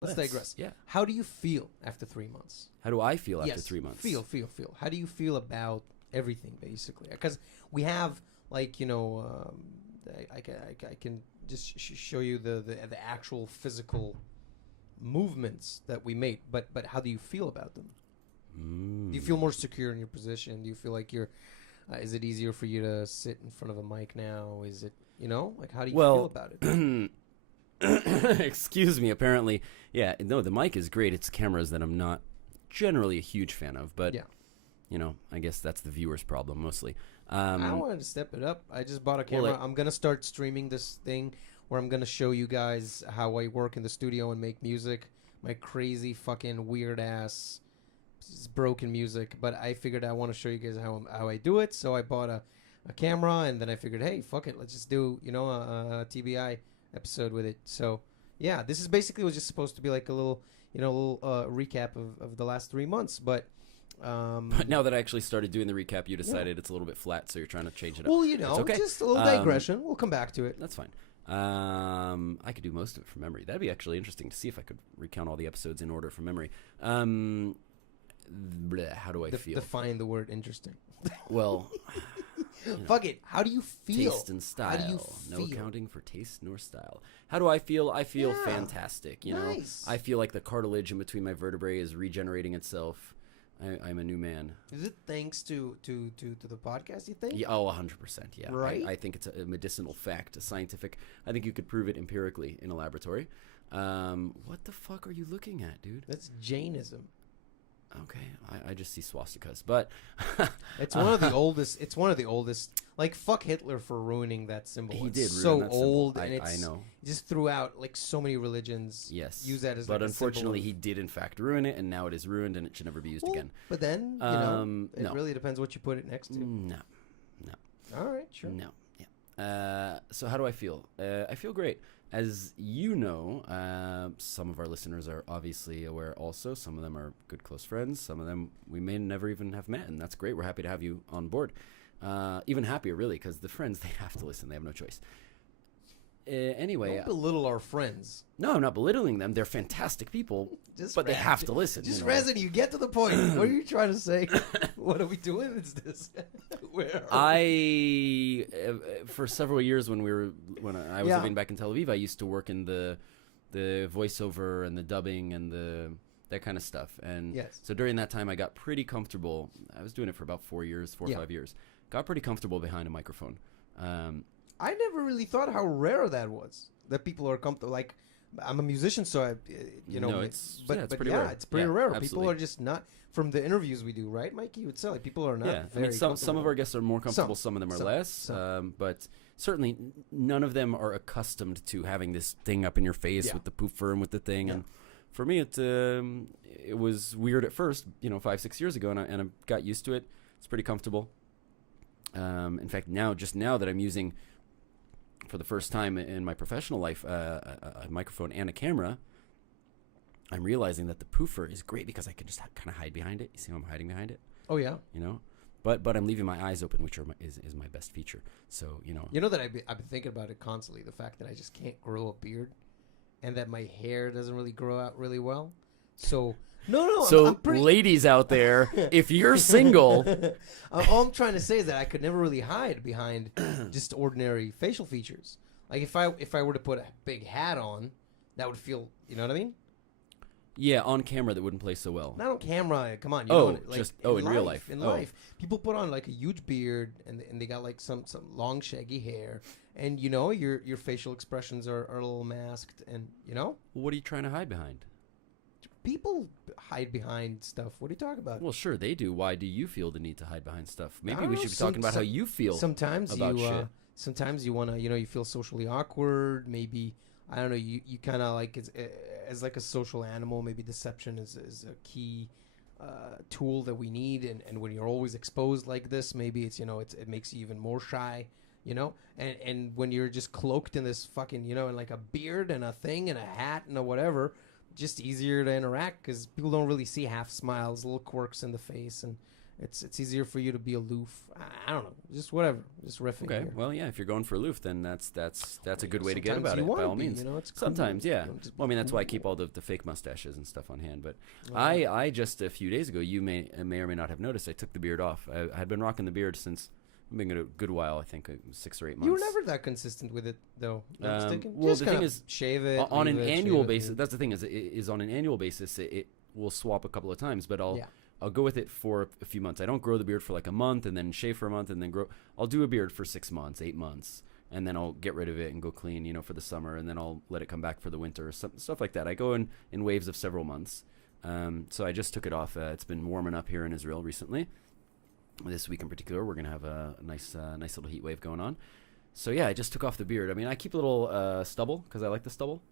Let's digress. Yeah. How do you feel after 3 months? How do I feel after Yes, 3 months? Feel. How do you feel about everything, basically? Because we have, like, I can just show you the actual physical movements that we made. But how do you feel about them? Do you feel more secure in your position? Do you feel like you're? Is it easier for you to sit in front of a mic now? Is it, like, how do you feel about it? Excuse me. Apparently, yeah. No, the mic is great. It's cameras that I'm not generally a huge fan of, but yeah. I guess that's the viewer's problem mostly. I wanted to step it up. I just bought a camera. Well, I'm gonna start streaming this thing where I'm gonna show you guys how I work in the studio and make music. My crazy fucking weird ass broken music, but I figured I want to show you guys how I do it. So I bought a camera, and then I figured, hey, fuck it, let's just do a TBI episode with it. So yeah, this is basically was just supposed to be like a little recap of the last 3 months, but now that I actually started doing the recap, you decided it's a little bit flat, so you're trying to change it up. Well, It's okay. just a little digression. We'll come back to it. That's fine. I could do most of it from memory. That'd be actually interesting to see if I could recount all the episodes in order from memory. How do I feel? Define the word interesting. Well, fuck it. How do you feel? Taste and style. How do you No feel? accounting for taste nor style. How do I feel? I feel fantastic. Nice. I feel like the cartilage in between my vertebrae is regenerating itself. I'm a new man. Is it thanks to the podcast, you think? Yeah, 100%. Yeah, right. I think it's a medicinal fact, a scientific. I think you could prove it empirically in a laboratory. What the fuck are you looking at, dude? That's Jainism. Okay, I just see swastikas, but it's one of the oldest. It's one of the oldest. Like, fuck Hitler for ruining that symbol. He it's did so ruin that symbol. old, and it's I know. Just throughout, like, so many religions. Yes, use that as. But like, unfortunately, a he did in fact ruin it, and now it is ruined, and it should never be used again. But then, it no. really depends what you put it next to. No. All right, sure. No. Yeah. So how do I feel? I feel great. As you know, some of our listeners are obviously aware also. Some of them are good close friends. Some of them we may never even have met, and that's great. We're happy to have you on board. Even happier, really, because the friends, they have to listen. They have no choice. Anyway. Don't belittle our friends. No, I'm not belittling them. They're fantastic people, but they have to listen. Just resin, you get to the point. What are you trying to say? What are we doing? Is this? Where for several years when I was living back in Tel Aviv, I used to work in the voiceover and the dubbing and that kind of stuff. And so during that time, I got pretty comfortable. I was doing it for about 4 or 5 years. Got pretty comfortable behind a microphone. I never really thought how rare that was. That people are comfortable. Like, I'm a musician, so it's pretty rare. It's pretty rare. Absolutely. People are just not. From the interviews we do, right, Mikey? You would say, like, people are not. Yeah, very some of our guests are more comfortable. Some of them are less. But certainly, none of them are accustomed to having this thing up in your face with the poofer and with the thing. And for me, it was weird at first. 5-6 years ago, and I got used to it. It's pretty comfortable. In fact, now that I'm using, for the first time in my professional life, a microphone and a camera, I'm realizing that the poofer is great because I can just kind of hide behind it. You see how I'm hiding behind it? Oh, yeah. But I'm leaving my eyes open, which is my best feature. So, You know that I've been thinking about it constantly, the fact that I just can't grow a beard and that my hair doesn't really grow out really well. So... No. So, ladies out there, if you're single, all I'm trying to say is that I could never really hide behind just ordinary facial features. Like, if I were to put a big hat on, that would feel, you know what I mean? Yeah, on camera that wouldn't play so well. Not on camera. Come on. In real life. In life, people put on like a huge beard and they got like some long shaggy hair, and your facial expressions are a little masked, and What are you trying to hide behind? People hide behind stuff. What are you talking about? Well, sure they do. Why do you feel the need to hide behind stuff? Maybe we should be talking about how you feel. Sometimes about shit. Sometimes you want to, you feel socially awkward. Maybe I don't know. You kind of like as like a social animal. Maybe deception is a key tool that we need. And when you're always exposed like this, maybe it's it makes you even more shy. And when you're just cloaked in this fucking in like a beard and a thing and a hat and a whatever. Just easier to interact because people don't really see half smiles, little quirks in the face, it's easier for you to be aloof. I don't know, just whatever, just riffing. Okay, here. well, yeah, if you're going for aloof, then that's a good way to get Sometimes about you it. By wanna all be, means, you know, it's cool. sometimes, yeah. You know, just Well, I mean, that's why I keep cool. all the fake mustaches and stuff on hand. But Yeah. I just a few days ago, you may or may not have noticed, I took the beard off. I had been rocking the beard since I've been a good while. I think 6 or 8 months. You were never that consistent with it, though. I'm mistaken. Well, Just the thing kinda is, shave it on an leave it, annual shave it, basis. leave it. That's the thing is on an annual basis, it will swap a couple of times. But Yeah. I'll go with it for a few months. I don't grow the beard for like a month and then shave for a month and then grow. I'll do a beard for 6 months, 8 months, and then I'll get rid of it and go clean, for the summer, and then I'll let it come back for the winter, stuff like that. I go in waves of several months. So I just took it off. It's been warming up here in Israel recently. This week in particular, we're gonna have a nice little heat wave going on. So yeah, I just took off the beard. I mean, I keep a little stubble because I like the stubble.